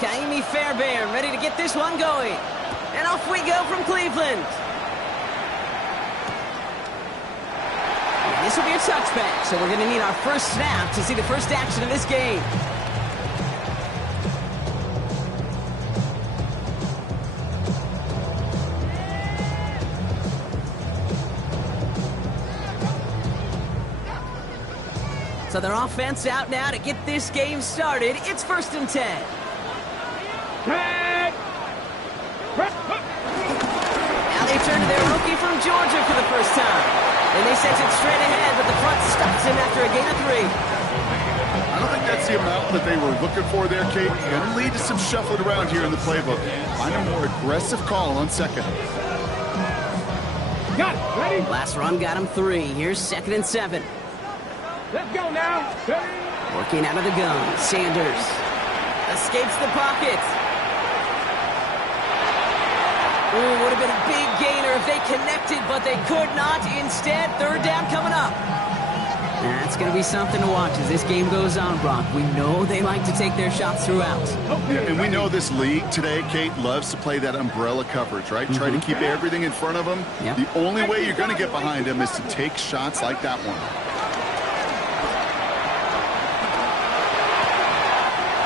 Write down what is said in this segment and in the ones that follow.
Kaimi Fairbairn ready to get this one going. And off we go from Cleveland. This will be a touchback, so we're going to need our first snap to see the first action of this game. So their offense out now to get this game started. It's 1st and 10. Now they turn to their rookie from Georgia for the first time. And they sent it straight ahead, but the front stops him after a gain of 3. I don't think that's the amount that they were looking for there, Kate. Going to lead to some shuffling around here in the playbook. Find a more aggressive call on second. Got it. Ready? Last run got him 3. Here's 2nd and 7. Let's go now. Working out of the gun. Sanders escapes the pocket. Ooh, would have been a big gainer if they connected, but they could not. Instead, 3rd down coming up. That's going to be something to watch as this game goes on, Brock. We know they like to take their shots throughout. And we know this league today, Kate, loves to play that umbrella coverage, right? Try to keep everything in front of them. Yep. The only way you're going to get behind them is to take shots like that one.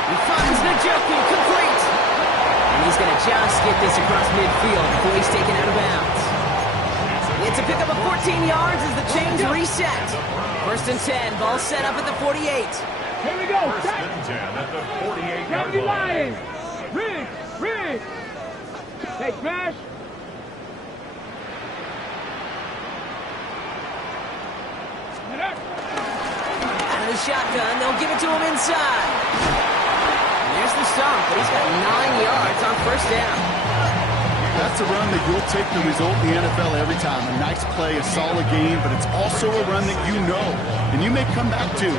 He finds Njoku complete. And he's going to just get this across midfield before he's taken out of bounds. It's a pickup of 14 yards as the chains reset. 1st and 10, ball set up at the 48. Here we go. 1st and 10 at the 48-yard line. line. Rig. Hey, smash. Out of the shotgun, they'll give it to him inside. And there's the stop, but he's got 9 yards on 1st down. That's a run that you'll take the result in the NFL every time. A nice play, a solid game, but it's also a run that you know, and you may come back to,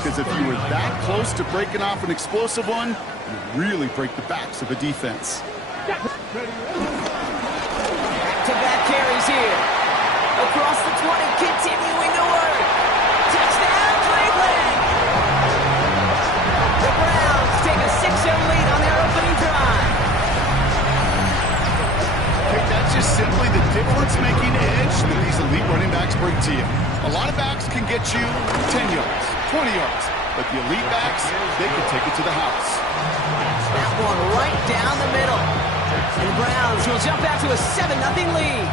because if you were that close to breaking off an explosive one, you really break the backs of a defense. Back-to-back carries here. Across the 20, continuing to work. Touchdown, Cleveland! The Browns take a 6-0 lead on their opening drive. That's just simply the difference-making edge that these elite running backs bring to you. A lot of backs can get you 10 yards, 20 yards, but the elite backs, they can take it to the house. That one right down the middle. And the Browns will jump out to a 7-0 lead.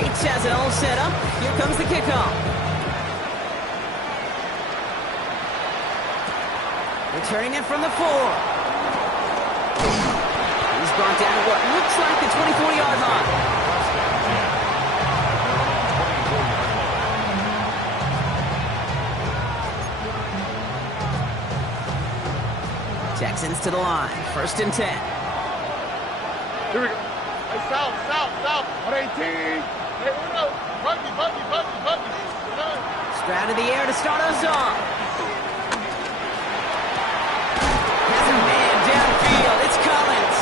Bates has it all set up. Here comes the kickoff. Returning it from the 4. He's brought down at what looks like the 24-yard line. Texans to the line. 1st and 10. Here we go. Hey, south. 118. Hey, no. Buggy. Stroud in the air to start us off. Has a man downfield. It's Collins.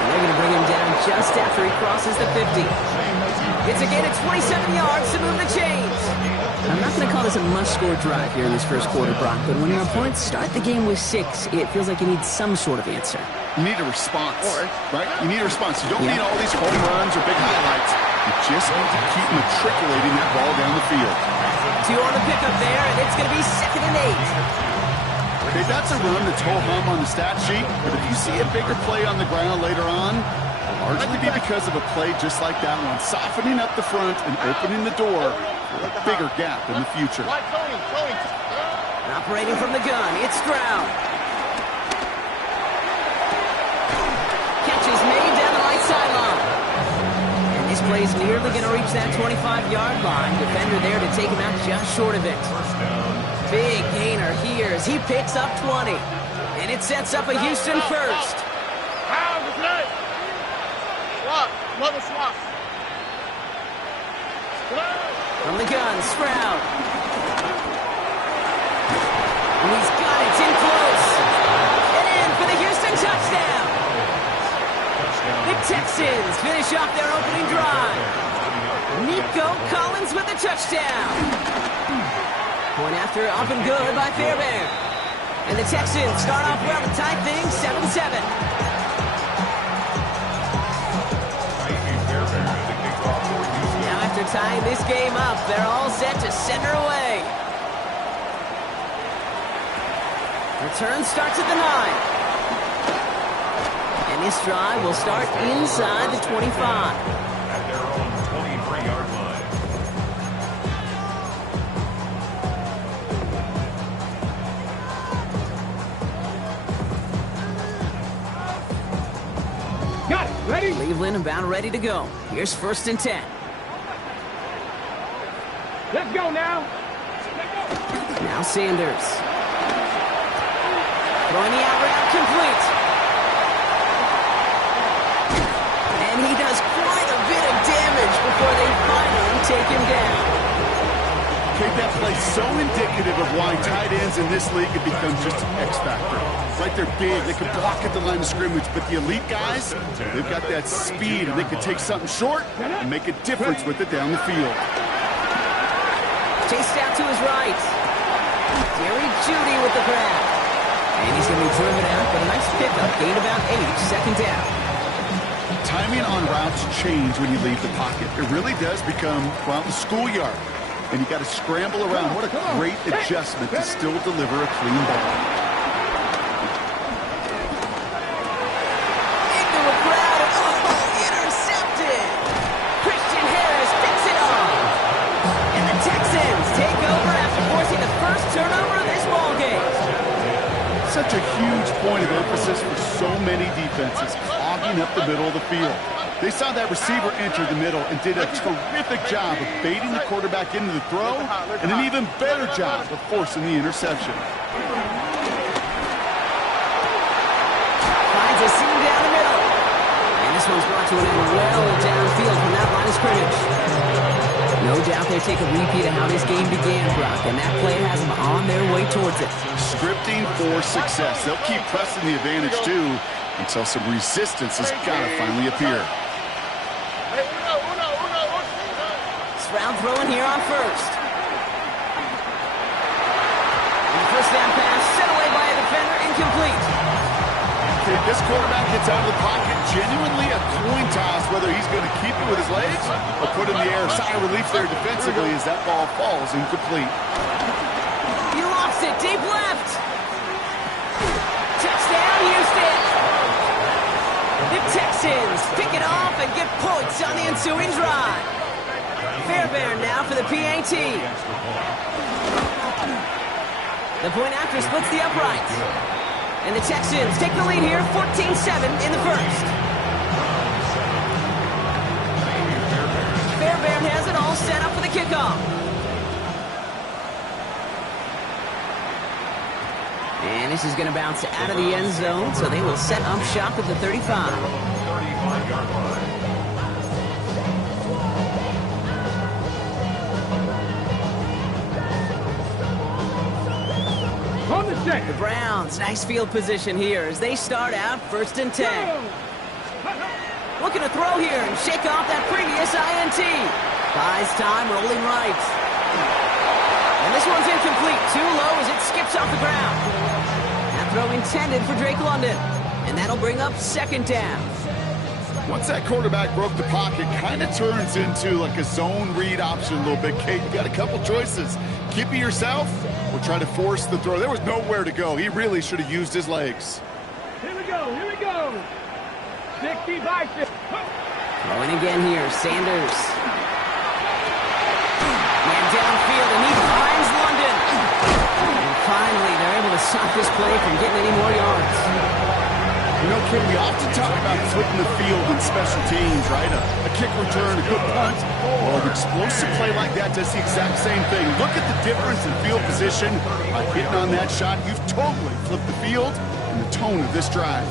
And they're going to bring him down just after he crosses the 50. It's again at 27 yards to move the chains. I'm not going to call this a must-score drive here in this first quarter, Brock, but when your opponents start the game with 6, it feels like you need some sort of answer. You need a response, right? You need a response. You don't need all these home runs or big highlights. You just need to keep matriculating that ball down the field. 2 on the pickup there, and it's going to be 2nd and 8. Okay, that's a run that's ho-hum on the stat sheet, but if you see a bigger play on the ground later on, it'll largely be because of a play just like that one, softening up the front and opening the door for a bigger gap in the future. Operating from the gun, it's Stroud. Catch is made down the right sideline. And this play's nearly going to reach that 25-yard line. Defender there to take him out just short of it. Big gainer here as he picks up 20. And it sets up a Houston first. From the gun, Stroud. And he's got it. It's in close. And in for the Houston touchdown. The Texans finish off their opening drive. Neat go. Collins with the touchdown. Point after up and good by Fairbairn. And the Texans start off well to tie things 7-7. Now after tying this game up, they're all set to send her away. Return starts at the 9. And this drive will start inside the 25. At their own 23-yard line. Got it. Ready? Cleveland about ready to go. Here's 1st and 10. Let's go now. Now Sanders. Throwing the out route complete. And he does quite a bit of damage before they finally take him down. Okay, that play so indicative of why tight ends in this league have become just an X factor. Right, they're big, they can block at the line of scrimmage, but the elite guys, they've got that speed, and they can take something short and make a difference with it down the field. Chased out to his right. Jerry Jeudy with the grab. And he's going to be driven out, but a nice pickup. Gained about 8, 2nd down. Timing on routes change when you leave the pocket. It really does become, well, the schoolyard. And you got to scramble around. What a great adjustment to still deliver a clean ball. Into a crowd, and intercepted. Christian Harris picks it off. And the Texans take over after forcing the first turnover of this ballgame. Such a huge point of emphasis for so many defenses, clogging up the middle of the field. They saw that receiver enter the middle and did a terrific job of baiting the quarterback into the throw, and an even better job of forcing the interception. Finds a seam down the middle. And this one's brought to an end well downfield from that line of scrimmage. No doubt they take a repeat of how this game began, Brock, and that play has them on their way towards it. Scripting for success. They'll keep pressing the advantage, too, until some resistance has got to finally appear. Stroud throwing here on 1st. And the first down pass set away by a defender, incomplete. If this quarterback gets out of the pocket, genuinely a coin toss whether he's going to keep it with his legs or put it in the air. Sigh of relief there defensively as that ball falls incomplete. He lost it, deep left. Touchdown, Houston. The Texans pick it off and get points on the ensuing drive. Fairbairn now for the PAT. The point after splits the uprights. And the Texans take the lead here, 14-7 in the first. Fairbairn has it all set up for the kickoff. And this is going to bounce out of the end zone, so they will set up shop at the 35. 35-yard line. On the set. The Browns, nice field position here as they start out 1st and 10. Looking to throw here and shake off that previous INT. Buys time, rolling right. And this one's incomplete. Too low as it skips off the ground. That throw intended for Drake London. And that'll bring up 2nd down. Once that quarterback broke the pocket, kind of turns into like a zone read option a little bit. Kate, you got a couple choices. Keep it yourself or try to force the throw. There was nowhere to go. He really should have used his legs. Here we go. Here we go. 60 by 6. Throwing again here, Sanders. Man downfield, and he finds London. And finally, they're able to stop this play from getting any more yards. You know, Kate, we often talk about flipping the field in special teams, right? A kick return, a good punt. Well, an explosive play like that does the exact same thing. Look at the difference in field position. By hitting on that shot, you've totally flipped the field and the tone of this drive.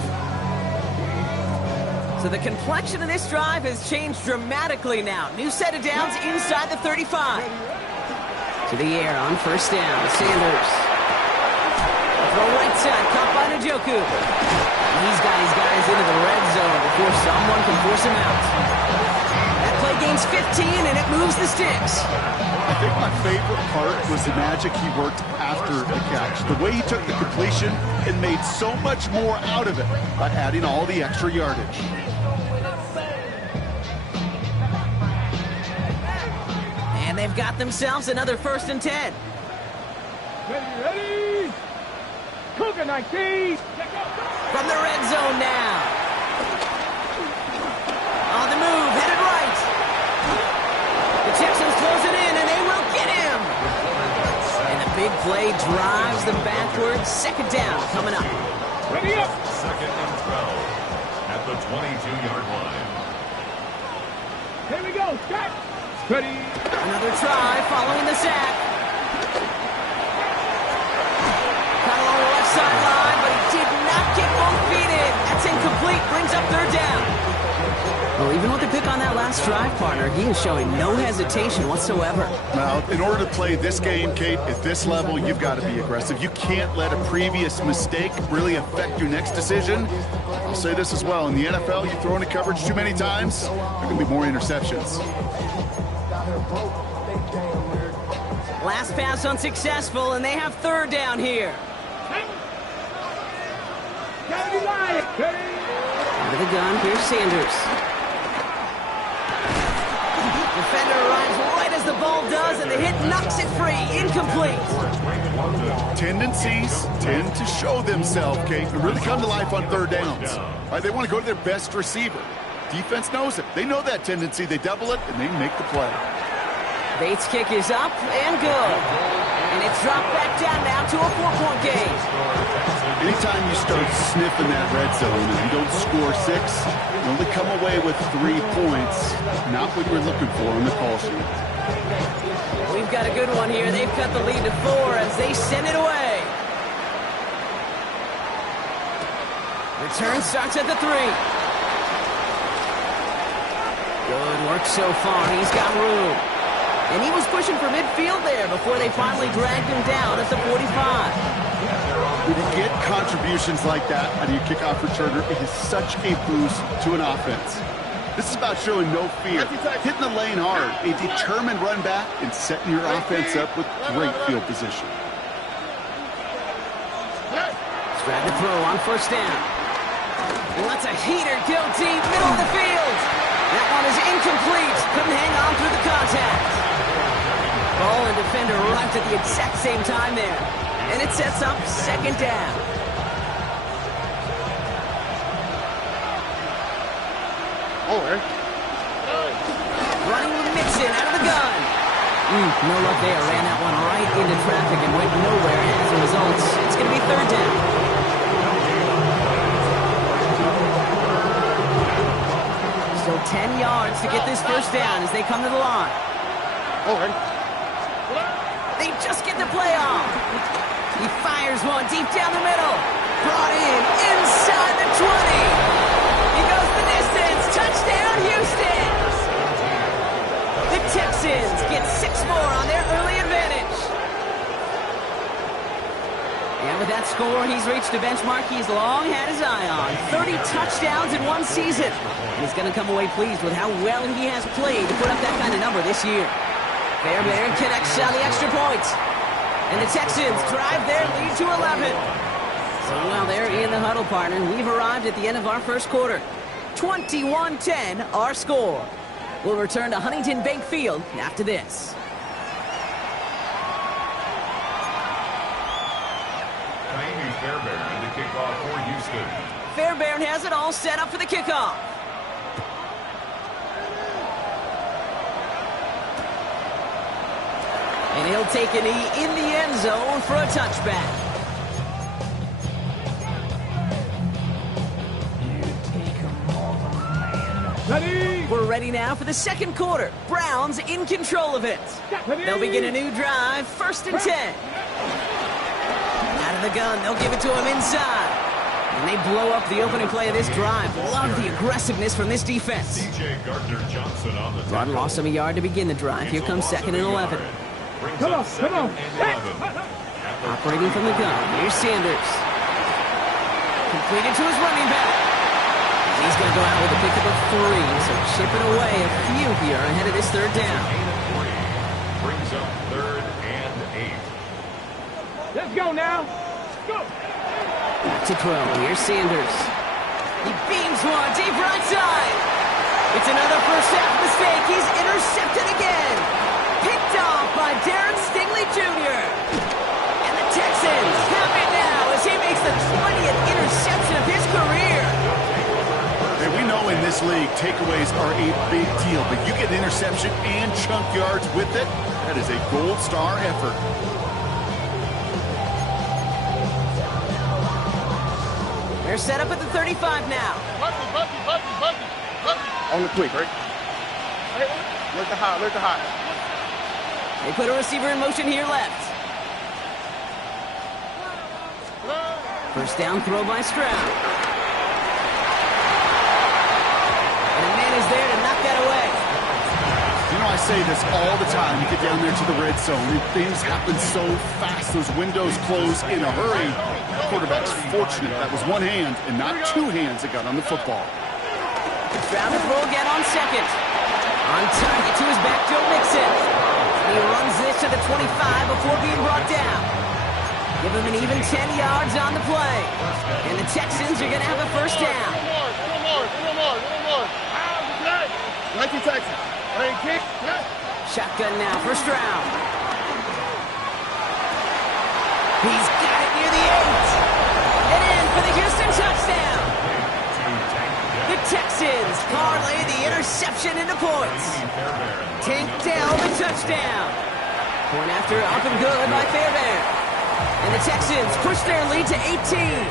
So the complexion of this drive has changed dramatically now. New set of downs inside the 35. To the air on 1st down, Sanders. Throw right side, caught by Njoku. He's got his guys into the red zone before someone can force him out. That play gains gains 15, and it moves the sticks. I think my favorite part was the magic he worked after the catch. The way he took the completion and made so much more out of it by adding all the extra yardage. And they've got themselves another 1st and 10. Ready? Cougar 19. From the red zone now. On the move, headed right. The Texans close it in, and they will get him. And the big play drives them backwards. 2nd down coming up. Ready up. 2nd and 12 at the 22-yard line. Here we go. Scott. Ready. Another try following the sack. Caught along the left sideline, but he did not get both feet in. That's incomplete. Brings up 3rd down. Well, even with the pick on that last drive, partner, he is showing no hesitation whatsoever. Well, in order to play this game, Kate, at this level, you've got to be aggressive. You can't let a previous mistake really affect your next decision. I'll say this as well. In the NFL, you throw into coverage too many times, there are going to be more interceptions. Last pass unsuccessful, and they have 3rd down here. Out of the gun, here's Sanders. Defender arrives right as the ball does, and the hit knocks it free. Incomplete. Tendencies tend to show themselves, Kate, and really come to life on 3rd downs. Right, they want to go to their best receiver. Defense knows it. They know that tendency. They double it, and they make the play. Bates' kick is up and good. And it's dropped back down now to a 4-point game. Anytime you start sniffing that red zone and you don't score 6, you only come away with 3 points. Not what you're looking for on the call sheet. We've got a good one here. They've cut the lead to 4 as they send it away. Return starts at the 3. Good work so far. He's got room. And he was pushing for midfield there before they finally dragged him down at the 45. When you get contributions like that out of your kickoff returner, it is such a boost to an offense. This is about showing no fear, hitting the lane hard, a determined run back, and setting your offense up with great field position. Strap to throw on 1st down. And that's a heater, go deep, middle of the field. That one is incomplete. Couldn't hang on through the contact. Ball and defender arrived at the exact same time there. And it sets up 2nd down. Running with Mixon out of the gun. No luck there. Ran that one right into traffic and went nowhere. As a result, it's going to be 3rd down. So 10 yards to get this 1st down as they come to the line. They just get the play off. He fires one deep down the middle. Brought in inside the 20. He goes the distance. Touchdown, Houston. The Texans get 6 more on their early advantage. And with that score, he's reached a benchmark he's long had his eye on. 30 touchdowns in one season. And he's going to come away pleased with how well he has played to put up that kind of number this year. Fairbairn connects on the extra point. And the Texans drive their lead to 11. So while they're in the huddle, partner, we've arrived at the end of our 1st quarter. 21-10, our score. We'll return to Huntington Bank Field after this. Amy Fairbairn to kick off for Houston. Fairbairn has it all set up for the kickoff. And he'll take a knee in the end zone for a touchback. Ready? We're ready now for the 2nd quarter. Browns in control of it. They'll begin a new drive, 1st and 10. Out of the gun, they'll give it to him inside. And they blow up the opening play of this drive. Love the aggressiveness from this defense. DJ Gardner-Johnson on the Run lost him a yard to begin the drive. Here comes 2nd and 11. Come on, come on. Operating from the gun, here's Sanders. Completed to his running back. He's going to go out with a pickup of 3, so chipping away a few here ahead of third down. Brings up 3rd and 8. Let's go now. Go. Back to throw. Here's Sanders. He beams one deep right side. It's another first half mistake. He's intercepted again. Picked off by Darren Stingley Jr. And the Texans have it now as he makes the 20th interception of his career. And we know in this league, takeaways are a big deal, but you get interception and chunk yards with it. That is a gold star effort. They're set up at the 35 now. On the quick, right? Alert the hot, alert the hot. They put a receiver in motion here left. First down throw by Stroud. And a man is there to knock that away. You know, I say this all the time. You get down there to the red zone, and things happen so fast. Those windows close in a hurry. Quarterback's fortunate that was one hand and not two hands that got on the football. Stroud to throw again on second. On target to his back, Joe Mixon. He runs this to the 25 before being brought down. Give him an even 10 yards on the play. And the Texans are going to have a first down. Like you, Texans. Shotgun now for Stroud. He's got it near the 8. And in for the Houston touchdown. The Texans parlay the interception into points. Tank Dell the touchdown. Point after up and good by Fairbairn. And the Texans push their lead to 18.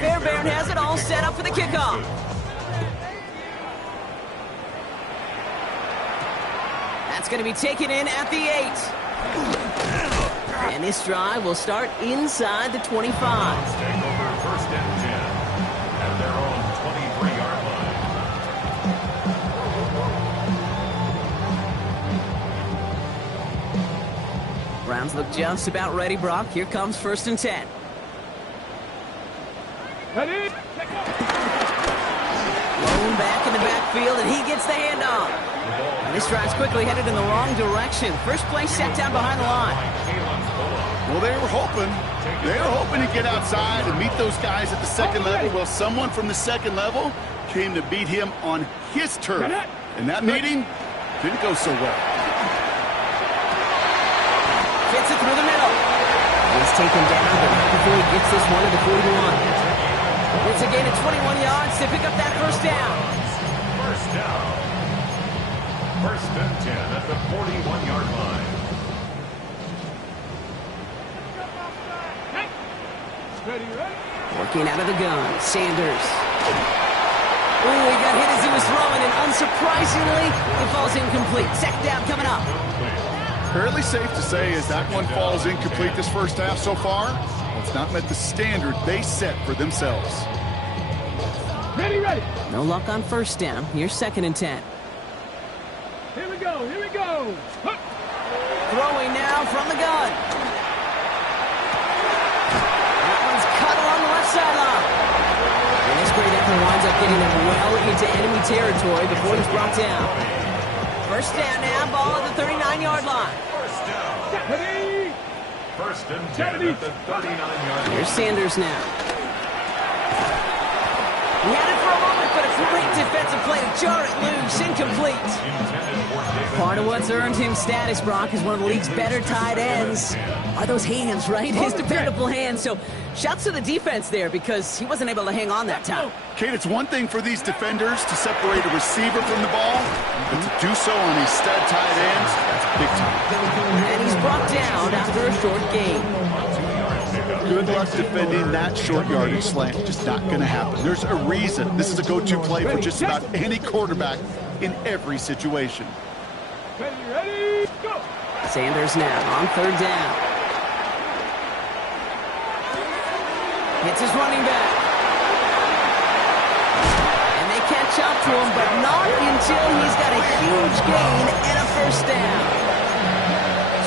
Fairbairn has it all set up for the kickoff. That's going to be taken in at the 8. And this drive will start inside the 25. Take over 1st and 10 at their own 23-yard line. Browns look just about ready, Brock. Here comes 1st and 10. Ready? Blown back in the backfield, and he gets the handoff. And this drive's quickly headed in the wrong direction. First play set down behind the line. Well, they were hoping to get outside and meet those guys at the second level. Well, someone from the second level came to beat him on his turf. And that meeting didn't go so well. Fits it through the middle. He's taken down, but not before he gets this one to the 41. It's a gain of 21 yards to pick up that first down. First down. 1st and 10 at the 41-yard line. Ready? Working out of the gun, Sanders. Ooh, he got hit as he was throwing, and unsurprisingly, it falls incomplete. Second down coming up. Fairly safe to say as that one falls incomplete this first half so far. It's not met the standard they set for themselves. Ready? No luck on first down. Here's 2nd and 10. Here we go. Huh. Throwing now from the gun. That one's cut along the left sideline. And this great effort winds up getting them well into enemy territory before he's brought down. First down now, ball at the 39-yard line. First down. Ready? 1st and 10 at the 39-yard line. Here's Sanders now. He had it for a moment, but a great defensive play to jar it loose. Incomplete. Part of what's earned him status, Brock, is one of the league's better tight ends. Are those hands, right? His dependable hands. So shouts to the defense there because he wasn't able to hang on that time. Kate, it's one thing for these defenders to separate a receiver from the ball, but to do so on these stud tight ends, that's big time. And he's brought down after a short gain. Good luck defending that short yardage slant. Just not going to happen. There's a reason. This is a go-to play for just about any quarterback in every situation. Ready? Go! Sanders now on 3rd down. Hits his running back. And they catch up to him, but not until he's got a huge gain and a first down.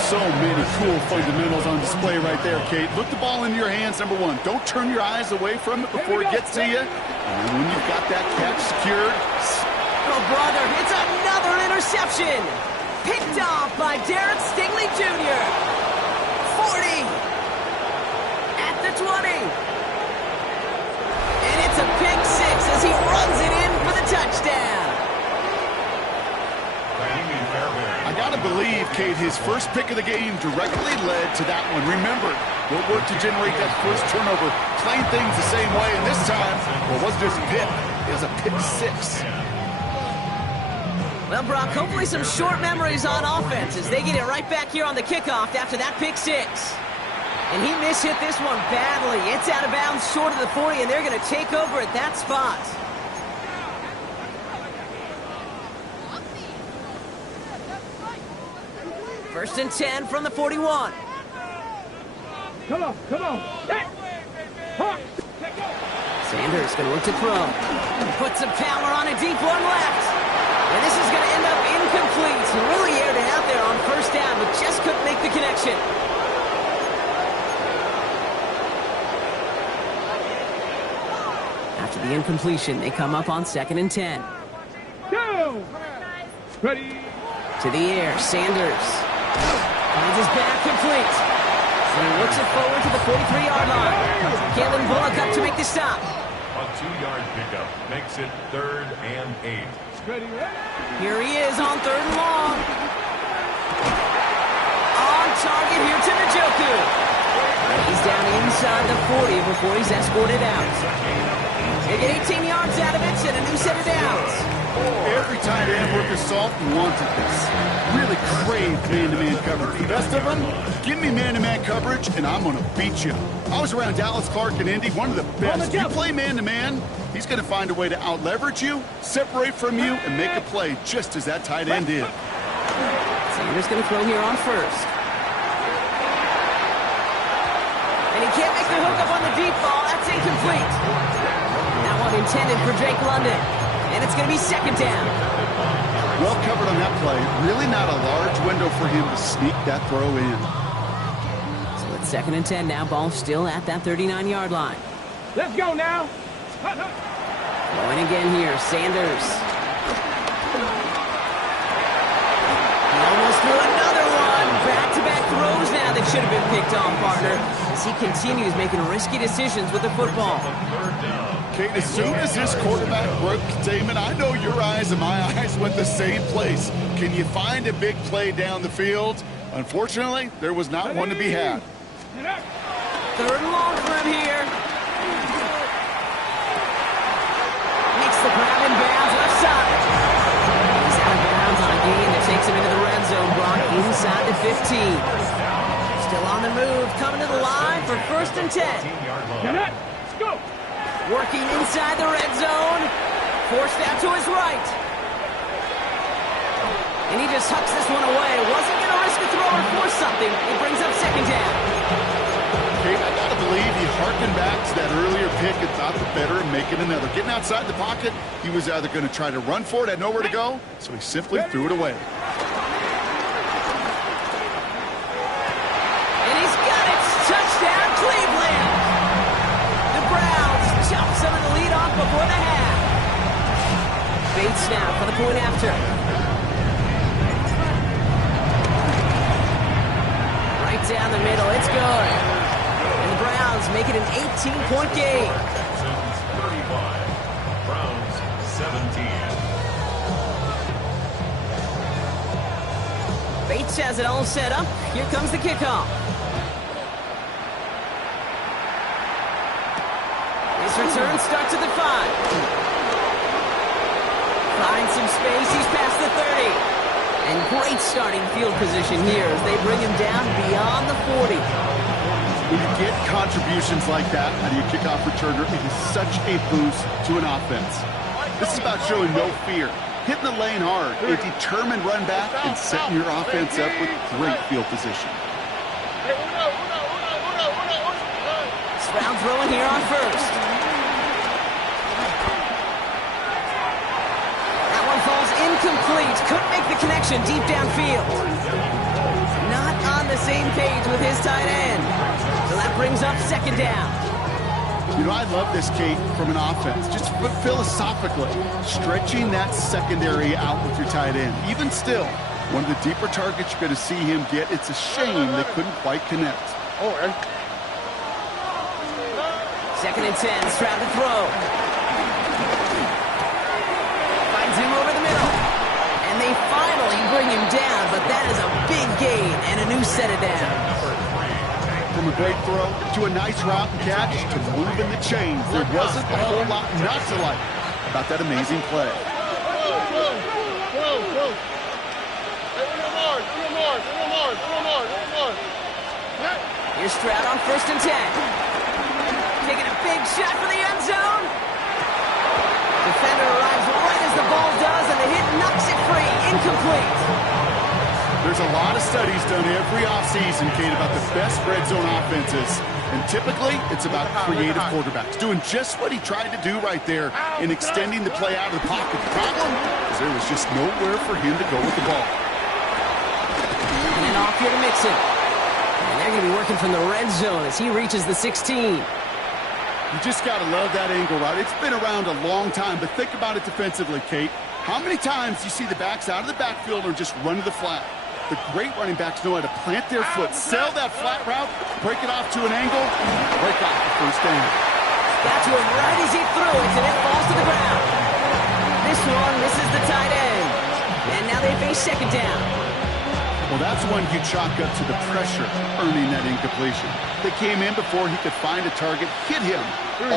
So many cool fundamentals on display right there, Kate. Look the ball into your hands, number one. Don't turn your eyes away from it before it gets to you. And when you've got that catch secured, Oh, brother, it's another interception. Picked off by Derek Stingley Jr. 40. At the 20. And it's a pick six as he runs it in for the touchdown. I gotta believe, Kate, his first pick of the game directly led to that one. Remember, what worked to generate that first turnover, playing things the same way, and this time, well, it wasn't just a pick, it was a pick six. Well, Brock, hopefully some short memories on offense as they get it right back here on the kickoff after that pick six. And he mishit this one badly. It's out of bounds short of the 40, and they're going to take over at that spot. First and 10 from the 41. Come on, come on. Hey. Huh. Sanders going to look to throw. Put some power on a deep one left. And this is going to end up incomplete. He really aired it out there on first down, but just couldn't make the connection. After the incompletion, they come up on second and 10. Go. Ready. To the air, Sanders. Finds his back complete. So he looks it forward to the 43-yard line. Kalen Bullock up to make the stop. A 2-yard pickup makes it 3rd and 8. Ready. Here he is on 3rd and long. On target here to Njoku. He's down inside the 40 before he's escorted out. They get 18 yards out of it and a new set of downs. Every tight end worth his salt wanted this. Really craved man-to-man coverage. The best of them, give me man-to-man coverage, and I'm going to beat you. I was around Dallas Clark and Indy, one of the best. If you play man-to-man, he's going to find a way to out-leverage you, separate from you, and make a play just as that tight end did. Sanders going to throw here on first. And he can't make the hook up on the deep ball. That's incomplete. That one intended for Drake London. And it's going to be second down. Well covered on that play. Really not a large window for him to sneak that throw in. So it's second and 10 now. Ball still at that 39-yard line. Let's go now. Going again here, Sanders. He almost threw another one. Back-to-back throws now that should have been picked off, partner, as he continues making risky decisions with the football. Kate, as soon as this quarterback broke containment, I know your eyes and my eyes went the same place. Can you find a big play down the field? Unfortunately, there was not one to be had. 3rd and long for him here. Makes the grab in bounds left side. He's out of bounds on a gain that takes him into the red zone, Brock, inside the 15. Still on the move, coming to the line for first and 10. Let's go. Working inside the red zone. Forced out to his right. And he just hucks this one away. Wasn't going to risk a throw or force something. It brings up second down. Kate, I got to believe he harkened back to that earlier pick and thought the better of making another. Getting outside the pocket, he was either going to try to run for it, had nowhere to go, so he simply threw it away. And he's got it. Touchdown, Cleveland. The Browns chop some of the lead off before the half. Bates now for the point after. Right down the middle. It's good. And the Browns make it an 18-point game. Texans 35, Browns 17. Bates has it all set up. Here comes the kickoff. His return starts at the 5. Finds some space. He's past the 30. And great starting field position here as they bring him down beyond the 40. When you get contributions like that out of your kickoff returner, it is such a boost to an offense. This is about showing no fear, hitting the lane hard, a determined run back, and setting your offense up with great field position. Stroud throwing here on first. That one falls incomplete. Couldn't make the connection deep downfield. Not on the same page with his tight end. So that brings up second down. You know, I love this, Kate, from an offense. Just philosophically, stretching that secondary out with your tight end. Even still, one of the deeper targets you're going to see him get. It's a shame they couldn't quite connect. Oh, and 2nd and 10, Stroud to throw. Finds him over the middle. And they finally bring him down, but that is a big gain and a new set of downs. From a great throw to a nice route and catch to moving the chains. There wasn't a whole lot not to like about that amazing play. Here's Stroud on 1st and 10. Taking a big shot for the end zone. Defender arrives right as the ball does, and the hit knocks it free. Incomplete. There's a lot of studies done every offseason, Kate, about the best red zone offenses. And typically, it's about creative quarterbacks doing just what he tried to do right there in extending the play out of the pocket. The problem is there was just nowhere for him to go with the ball. And then off here to Mixon. And they're going to be working from the red zone as he reaches the 16. You just got to love that angle, right? It's been around a long time, but think about it defensively, Kate. How many times do you see the backs out of the backfield or just run to the flat? The great running backs know how to plant their foot, sell that flat route, break it off to an angle, break off the first down. Got to him right as he threw it, and it falls to the ground. This one misses the tight end. And now they face 2nd down. Well, that's one you chalk up to the pressure earning that incompletion. They came in before he could find a target, hit him,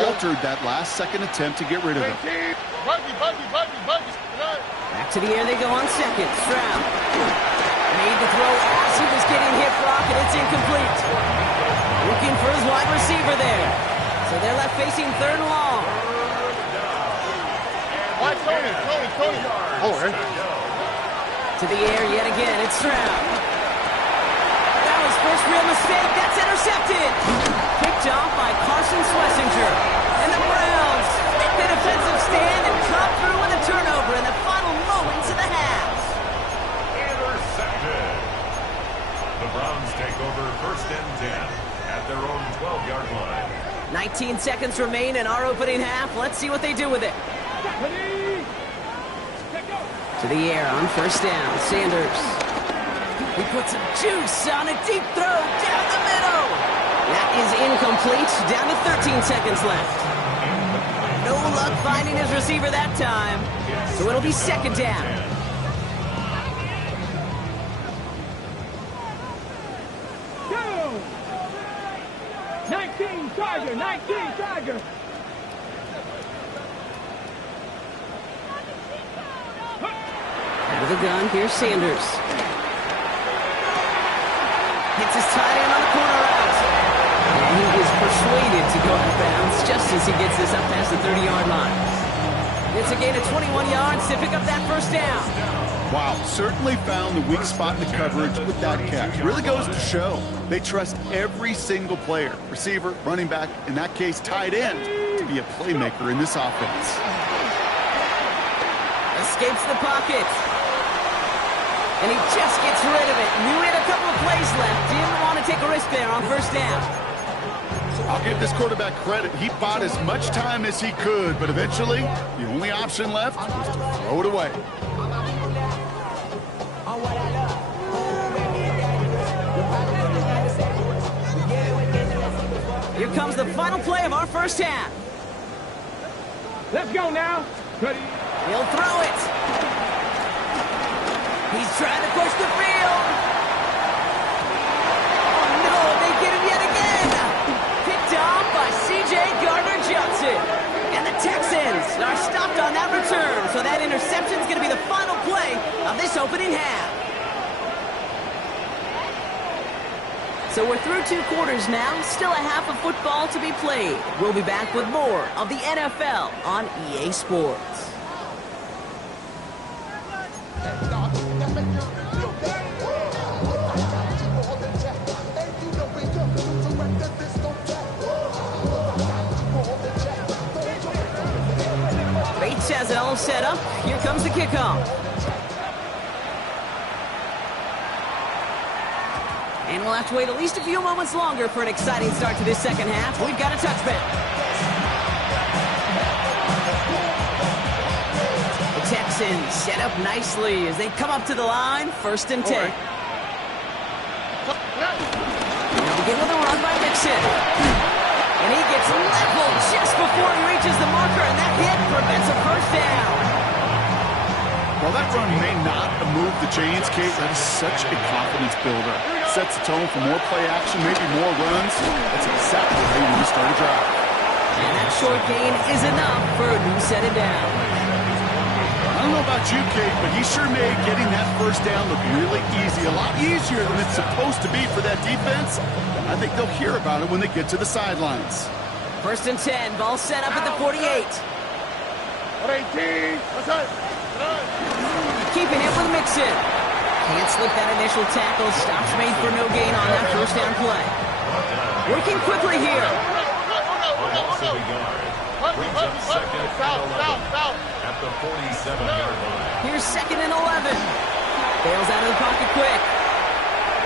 altered that last-second attempt to get rid of him. Back to the air they go on 2nd. Stroud made the throw as he was getting hit block, and it's incomplete. Looking for his wide receiver there. So they're left facing 3rd and long. Tony. Oh, and To the air yet again, it's Stroud. That was first real mistake. That's intercepted. Picked off by Carson Schlesinger. And the Browns make the defensive stand and come through with a turnover in the final moments of the half. Intercepted. The Browns take over 1st and 10 at their own 12-yard line. 19 seconds remain in our opening half. Let's see what they do with it. To the air on 1st down. Sanders. He puts some juice on a deep throw down the middle. That is incomplete. Down to 13 seconds left. No luck finding his receiver that time. So it'll be 2nd down. Go! 19 Tiger. Out of the gun, here's Sanders. Hits his tight end on the corner route. And he is persuaded to go out of bounds just as he gets this up past the 30-yard line. It's a gain of 21 yards to pick up that 1st down. Wow, certainly found the weak spot in the coverage with that catch. Really goes to show they trust every single player, receiver, running back, in that case, tight end, to be a playmaker in this offense. Escapes the pocket. And he just gets rid of it. Knew he had a couple of plays left. Didn't want to take a risk there on 1st down. I'll give this quarterback credit. He bought as much time as he could, but eventually, the only option left was to throw it away. Here comes the final play of our 1st half. Let's go now. Ready? He'll throw it. He's trying to push the field. Oh, no, they get him yet again. Picked off by C.J. Gardner-Johnson. And the Texans are stopped on that return. So that interception is going to be the final play of this opening half. So we're through 2 quarters now. Still a half of football to be played. We'll be back with more of the NFL on EA Sports. Bates has it all set up. Here comes the kickoff. And we'll have to wait at least a few moments longer for an exciting start to this 2nd half. We've got a touchback. Texans set up nicely as they come up to the line, 1st and 10. They'll begin with a run by Mixon. And he gets leveled just before he reaches the marker, and that hit prevents a 1st down. Well, that run may not have moved the chains, Kate. That is such a confidence builder. Sets the tone for more play action, maybe more runs. That's exactly how you want to start a drive. And that short gain is enough for a new set of down. I don't know about you, Kate, but he sure made getting that 1st down look really easy. A lot easier than it's supposed to be for that defense. I think they'll hear about it when they get to the sidelines. 1st and 10, ball set up at the 48. Keeping it with Mixon. Can't slip that initial tackle. Stops made for no gain on that 1st down play. Working quickly here. At the 47-yard line. Here's 2nd and 11. Bails out of the pocket quick.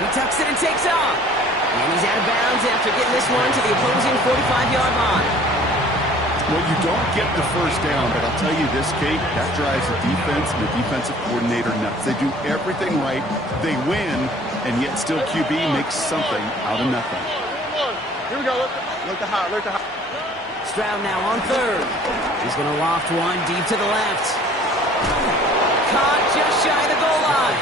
He tucks it and takes off. And he's out of bounds after getting this one to the opposing 45-yard line. Well, you don't get the 1st down, but I'll tell you this, Kate, that drives the defense and the defensive coordinator nuts. They do everything right, they win, and yet still QB makes something out of nothing. Here we go. Look the hot. Stroud now on 3rd. He's going to loft one deep to the left. Caught just shy of the goal line.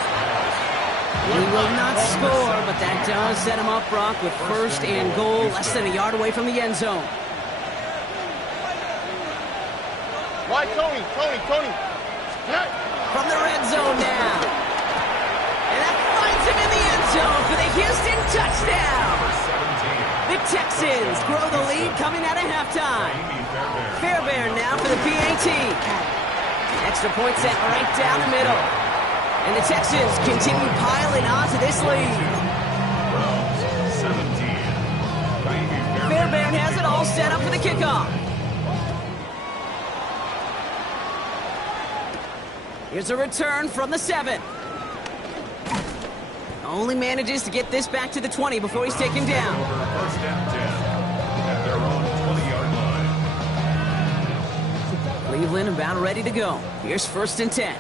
He will not score, but that does set him up, Brock, with 1st and goal, less than a yard away from the end zone. Why, Tony? From the red zone now. And that finds him in the end zone for the Houston touchdown. The Texans grow the lead coming out of halftime. Fairbairn now for the PAT. Extra point set right down the middle. And the Texans continue piling on to this lead. 17. Fairbairn has it all set up for the kickoff. Here's a return from the 7. Only manages to get this back to the 20 before he's taken down. 1st and 10 at their own 20-yard line. Cleveland about ready to go. Here's 1st and 10.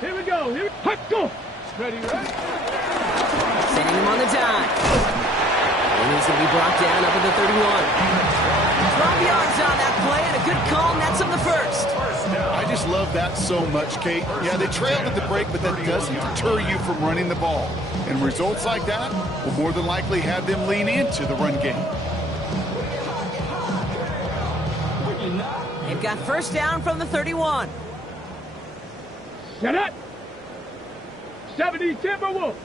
Here we go. Let's go. Ready. Sending him on the dime. And he's going to be brought down up at the 31. 12 yards on that play, and a good call nets him the 1st. I just love that so much, Kate. Yeah, they trailed at the break, but that doesn't deter you from running the ball. And results like that will more than likely have them lean into the run game. They've got 1st down from the 31. Set up. 70 Timberwolves.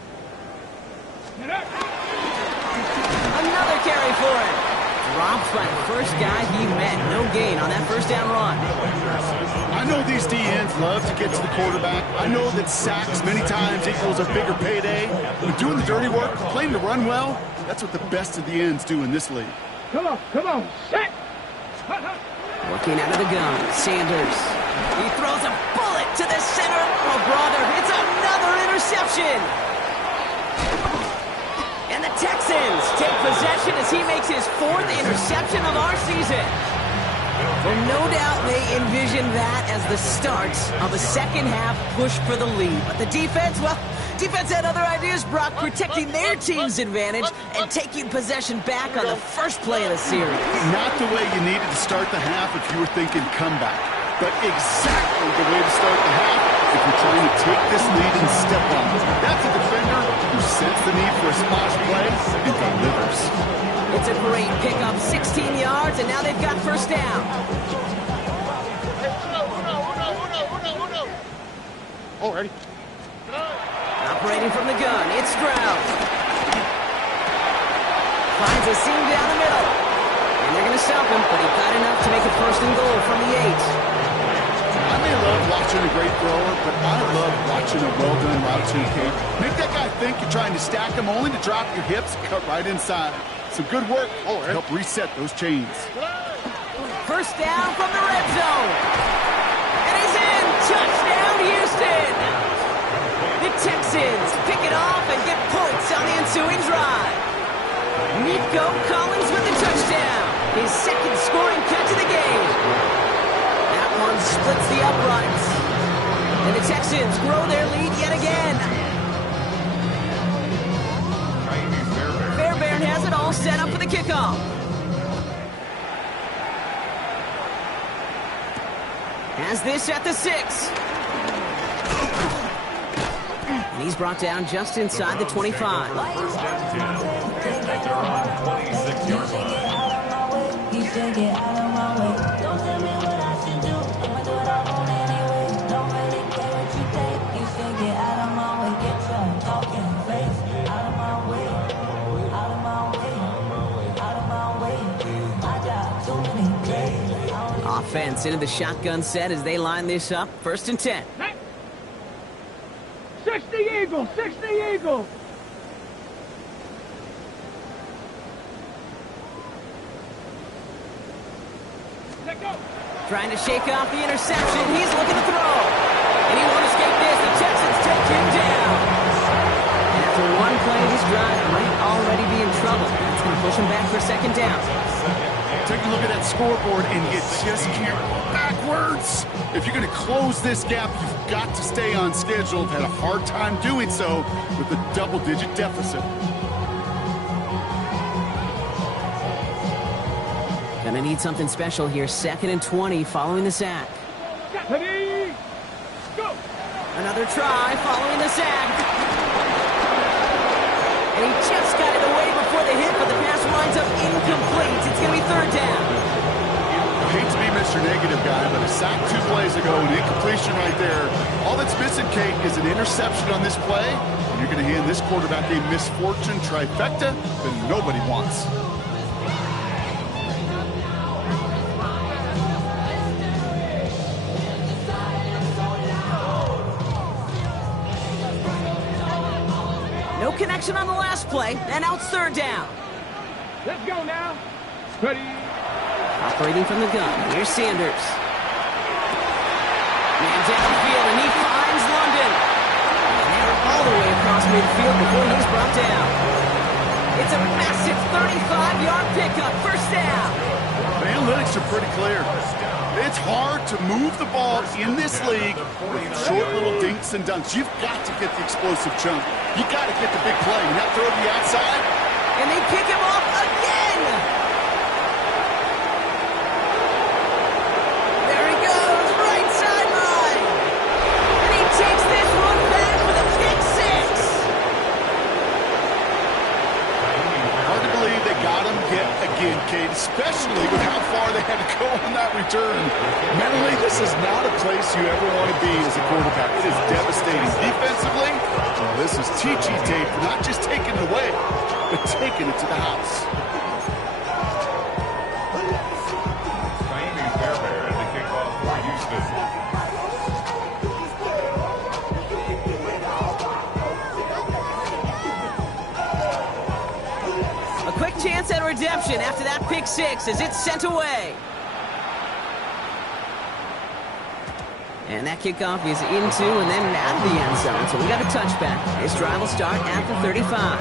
Set up. Another carry for him. Dropped by the 1st guy he met. No gain on that 1st down run. I know these DNs love to get to the quarterback. I know that sacks many times equals a bigger payday. But doing the dirty work, playing to run well, that's what the best of the ends do in this league. Come on. Set. Working out of the gun, Sanders. He throws a bullet to the center. Oh, brother, it's another interception. And the Texans take possession as he makes his 4th interception of our season. Well, no doubt they envision that as the start of a second-half push for the lead. But the defense, well, defense had other ideas, Brock, protecting their team's advantage and taking possession back on the 1st play of the series. Not the way you needed to start the half if you were thinking comeback, but exactly the way to start the half if you're trying to take this lead and step on it. That's a defender who senses the need for a splash play and delivers. It's a great pickup, 16 yards, and now they've got 1st down. Oh, ready. Operating from the gun, it's Stroud. Finds a seam down the middle. And they're going to stop him, but he got enough to make it 1st and goal from the 8. I may love watching a great thrower, but I love watching a well-done route too, Kate. Make that guy think you're trying to stack him only to drop your hips and cut right inside. Some good work to help reset those chains. 1st down from the red zone. And he's in. Touchdown, Houston. The Texans pick it off and get points on the ensuing drive. Nico Collins with the touchdown. His 2nd scoring catch of the game. That one splits the uprights. And the Texans grow their lead yet again. Fairbairn has it all set up for the kickoff. Has this at the 6. And he's brought down just inside the 25. First and 10 at their own 26-yard line. Offense into the shotgun set as they line this up. First and 10. 60 Eagles, 60 Eagles. Let go. Trying to shake off the interception. He's looking to throw. And he won't escape this. The Texans take him down. And after one play, this drive might already be in trouble. That's going to push him back for second down. Take a look at that scoreboard and you just can't go backwards. If you're going to close this gap, you've got to stay on schedule. Had a hard time doing so with a double-digit deficit. Gonna need something special here. Second and 20 following the sack. Ready, go. Another try following the sack. And he just got it away before the hit, but the pass winds up incomplete. It's going to be third down. I hate to be Mr. Negative guy, but a sack 2 plays ago, an incompletion right there. All that's missing, Kate, is an interception on this play. And you're going to hand this quarterback a misfortune trifecta that nobody wants. No connection on the last play, and now it's third down. Let's go now. Ready. Operating from the gun, here's Sanders. Man downfield, and he finds London. And they're all the way across midfield before he's brought down. It's a massive 35-yard pickup, first down. The analytics are pretty clear. It's hard to move the ball in this league with short little dinks and dunks. You've got to get the explosive chunk. You got to get the big play. And that throw to the outside. And they pick him off again. There he goes, right sideline. And he takes this one back for the pick 6. Hard to believe they got him yet again, Kate, especially with how far they had to go on that return. Mentally, this is not a place you ever want to be as a quarterback. It is devastating. Defensively, well, this is teachy tape for not just taking it away, but taking it to the house. Miami Fairbairn at the kickoff for Houston. A quick chance at redemption after that pick 6 as it's sent away. And that kickoff is into and then out of the end zone. So we got a touchback. This drive will start at the 35.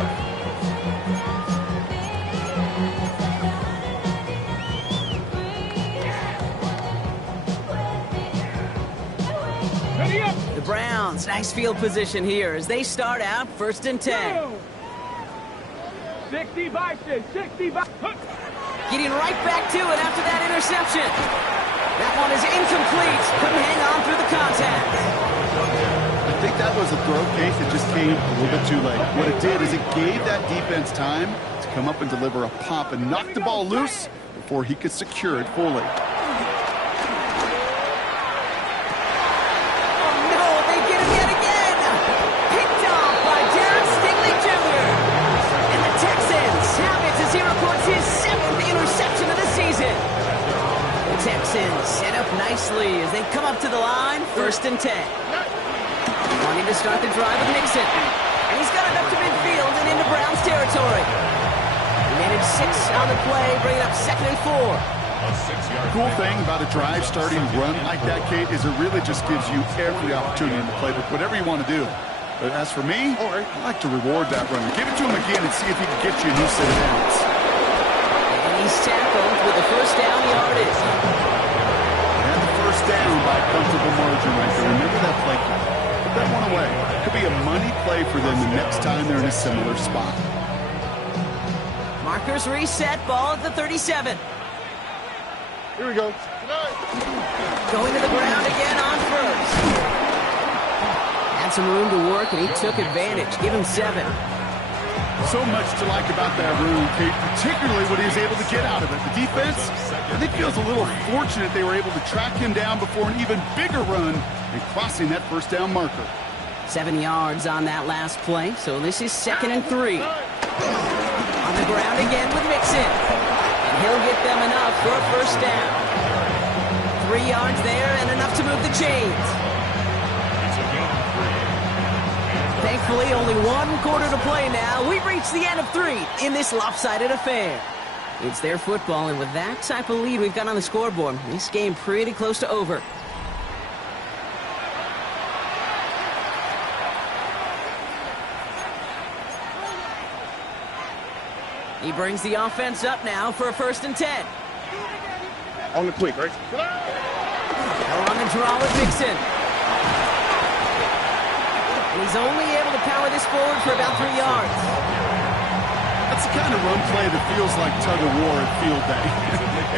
Ready up. The Browns, nice field position here as they start out first and 10. Go. 60 Bison, 60 Bison. Getting right back to it after that interception. That one is incomplete. Couldn't hang on through the contact. I think that was a throw, Kate, that just came a little bit too late. What it did is it gave that defense time to come up and deliver a pop and knock the ball loose before he could secure it fully. Texans set up nicely as they come up to the line, first and 10. Wanting to start the drive with Nixon. And he's got it up to midfield and into Browns territory. He managed 6 on the play, bringing up second and 4. The cool thing about a drive starting run like that, Kate, is it really just gives you every opportunity in the playbook, whatever you want to do. But as for me, I like to reward that runner. Give it to him again and see if he can get you a new set of downs. And he's tackled with the first down yardage. And the first down, by a comfortable margin right there. Remember that play call. Put that one away. Could be a money play for them the next time they're in a similar spot. Markers reset, ball at the 37. Here we go. Going to the ground again on first. Had some room to work, and he took advantage. Give him 7. So much to like about that room, Kate, particularly what he was able to get out of it. The defense, I think, feels a little fortunate they were able to track him down before an even bigger run and crossing that first down marker. 7 yards on that last play, so this is 2nd and 3. On the ground again with Mixon. And he'll get them enough for a first down. 3 yards there and enough to move the chains. Thankfully, only 1 quarter to play now. We've reached the end of 3 in this lopsided affair. It's their football, and with that type of lead we've got on the scoreboard, this game pretty close to over. He brings the offense up now for a 1st and 10. On the quick, right? They're on the draw with Mixon. And he's only able to power this forward for about 3 yards. That's the kind of run play that feels like tug-of-war at field day.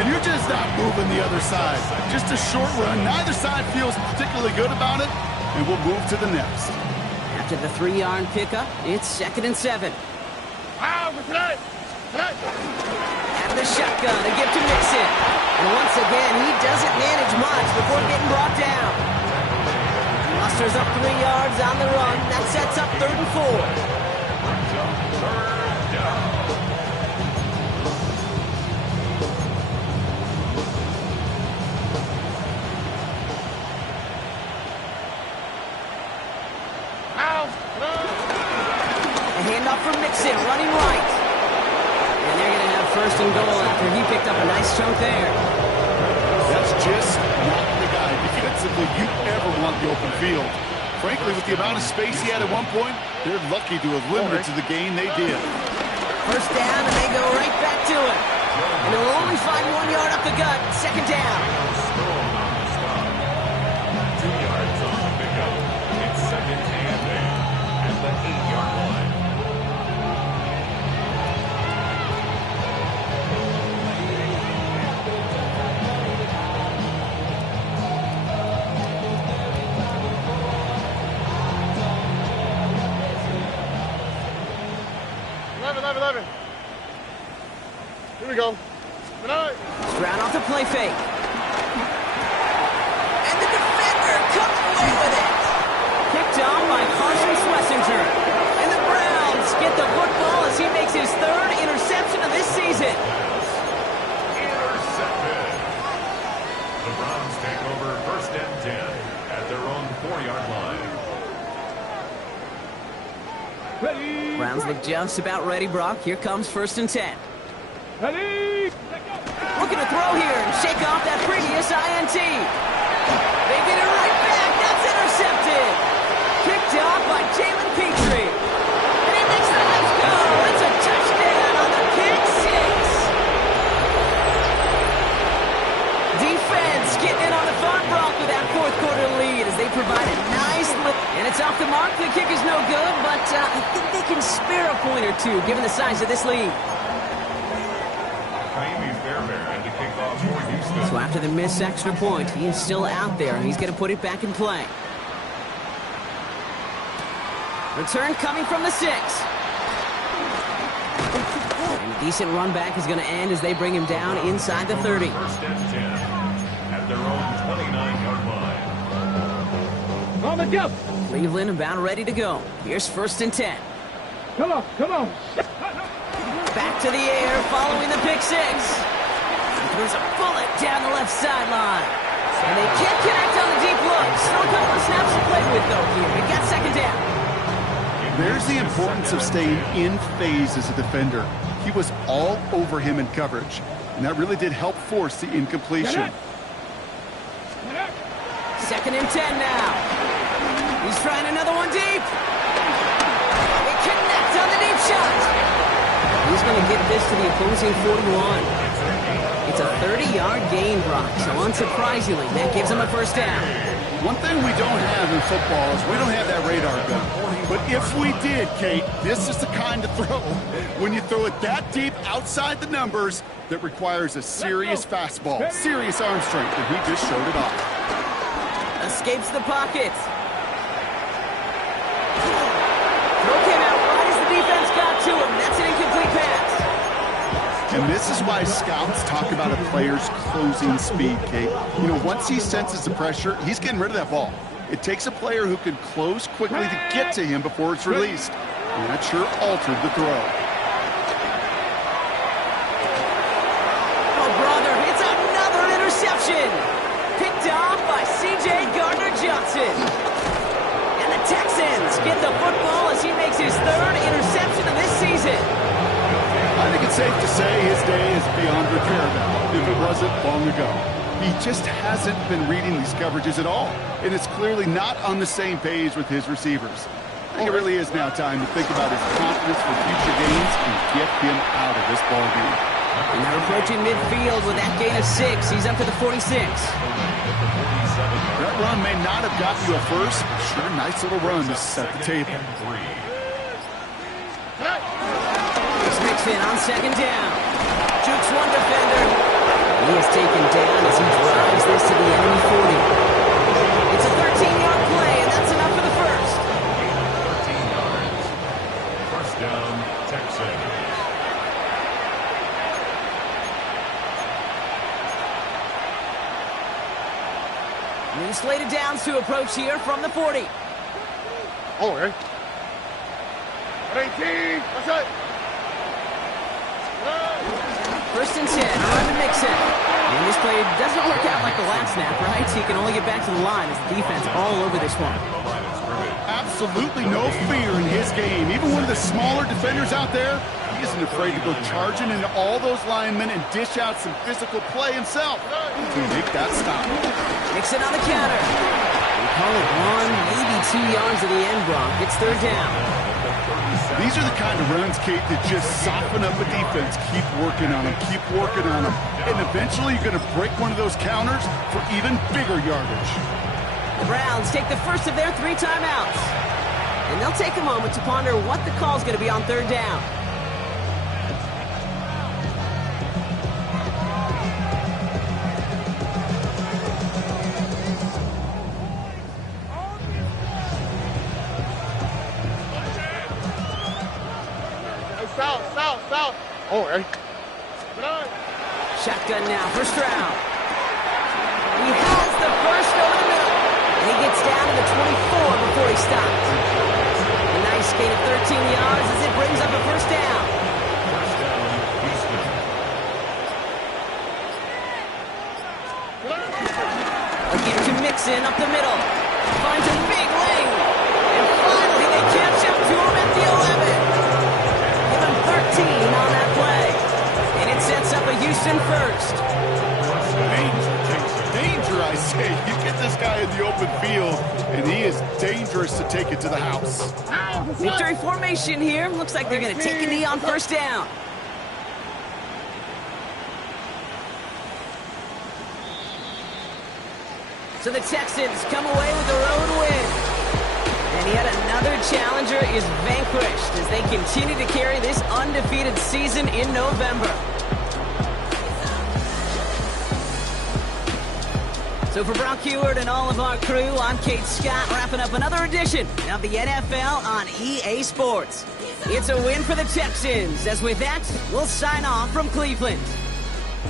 And you're just not moving the other side. Just a short run. Neither side feels particularly good about it, and we'll move to the next. After the 3-yard pickup, it's 2nd and 7. Out of the shotgun, a gift to Mixon. And once again, he doesn't manage much before getting brought down. He musters up 3 yards on the run. That sets up 3rd and 4. A handoff from Mixon, running right. And they're going to have 1st and goal after he picked up a nice chunk there. That's just not the guy defensively you ever want the open field. Frankly, with the amount of space he had at one point, they're lucky to have limited to the gain they did. 1st down, and they go right back to it. And they'll only find 1 yard up the gut. 2nd down. 2 yards on the pickup. It's 2nd and 8 at the 8-yard line. Here we go. Stroud off the play fake. And the defender comes away with it. Picked off by Carson Schlesinger. And the Browns get the football as he makes his 3rd interception of this season. Intercepted. The Browns take over 1st and 10 at their own 4-yard line. Ready. Browns look just about ready, Brock. Here comes 1st and 10. Ready. Looking to throw here and shake off that previous INT. They get it right back. That's intercepted. Picked off by Jalen Petrie. And he makes the left go. It's a touchdown on the pick 6. Defense getting in on the fun, Brock, with that 4th quarter lead as they provide a nice lift. And it's off the mark. The kick is no good, but I think they can spare a point or two given the size of this lead. So after the missed extra point, he is still out there, and he's going to put it back in play. Return coming from the 6. And a decent run back is going to end as they bring him down inside the 30. 1st and 10 at their own 29-yard line. On the jump. Cleveland about ready to go. Here's 1st and 10. Come on, come on. Back to the air following the pick 6. There's a bullet down the left sideline. And they can't connect on the deep look. Still a couple of snaps to play with, though, here. They got 2nd down. There's the importance of staying in phase as a defender. He was all over him in coverage, and that really did help force the incompletion. 2nd and 10 now. He's trying another one deep. They connect on the deep shot. He's going to get this to the opposing 41. It's a 30-yard gain, Brock, so unsurprisingly, that gives him a first down. One thing we don't have in football is we don't have that radar gun. But if we did, Kate, this is the kind of throw, when you throw it that deep outside the numbers, that requires a serious fastball, serious arm strength, and he just showed it off. Escapes the pocket. Throw came out right as the defense got to him. That's an incomplete pass. And this is why scouts talk about a player's closing speed, Kate. You know, once he senses the pressure, he's getting rid of that ball. It takes a player who can close quickly to get to him before it's released. And that sure altered the throw. Oh, brother, it's another interception. Picked off by C.J. Gardner-Johnson. And the Texans get the football as he makes his third interception of this season. I think it's safe to say his day is beyond repair now, if it wasn't long ago. He just hasn't been reading these coverages at all, and it's clearly not on the same page with his receivers. I think it really is now time to think about his confidence for future games and get him out of this ball game. And they're approaching midfield with that gain of 6. He's up to the 46. That run may not have gotten you a first, but sure, nice little run to set the table. In on second down. Jukes one defender. He is taken down as he drives this to the enemy 40. It's a 13-yard play, and that's enough for the first. 13 yards. First down, Texans. New slated downs to approach here from the 40. Oh, okay. 18. What's that? First and 10, on to Mixon. And this play doesn't work out like the last snap, right? So he can only get back to the line as the defense all over this one. Absolutely no fear in his game. Even one of the smaller defenders out there, he isn't afraid to go charging into all those linemen and dish out some physical play himself to make that stop. Mixon on the counter. We call it 1, maybe 2 yards to the end, Brock. It's third down. These are the kind of runs, Kate, that just soften up a defense. Keep working on them, keep working on them. And eventually you're going to break one of those counters for even bigger yardage. The Browns take the first of their 3 timeouts. And they'll take a moment to ponder what the call is going to be on third down. South. Oh, okay. Shotgun now, first round. He has the first over the middle. And he gets down to the 24 before he stops. A nice gain of 13 yards as it brings up a first down. First down, Houston. Again to Mixon up the middle. Finds a big lane. And finally they catch up to him at the 11. 13 on that play. And it sets up a Houston first. Danger, I say. You get this guy in the open field, and he is dangerous to take it to the house. Victory formation here. Looks like they're going to take a knee on first down. So the Texans come away with their own win. And yet another challenger is vanquished as they continue to carry this undefeated season in November. So for Brock Heward and all of our crew, I'm Kate Scott, wrapping up another edition of the NFL on EA Sports. It's a win for the Texans, as with that, we'll sign off from Cleveland.